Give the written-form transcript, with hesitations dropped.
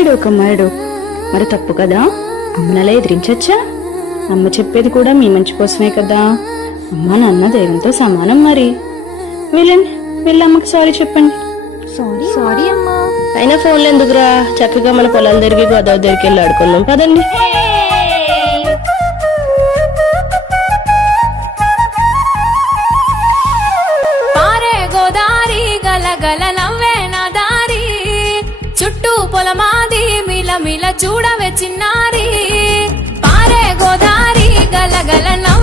ఏడోకమ్మా ఏడో. మరి తప్పు కదా, అమ్మనలా ఎదిరించచ్చా? అమ్మ చెప్పేది కూడా మీ మంచి కోసమే కదా. అమ్మ నాన్న దైవంతో సమానం. మరి వెళ్ళండి, వెళ్ళి అమ్మకి సారీ చెప్పండి. సారీ అమ్మా. అయినా ఫోన్లు ఎందుకురా, చక్కగా మన పొలాల దగ్గరికి గోదావరి దగ్గరికి వెళ్ళి ఆడుకుందాం పదండి. పారే గోదారి గలగల నవ్వే నా దారి, చుట్టూ పొలమాది మిల మిల చూడవే చిన్నారి. పారే గోదారి గలగల నవ్వే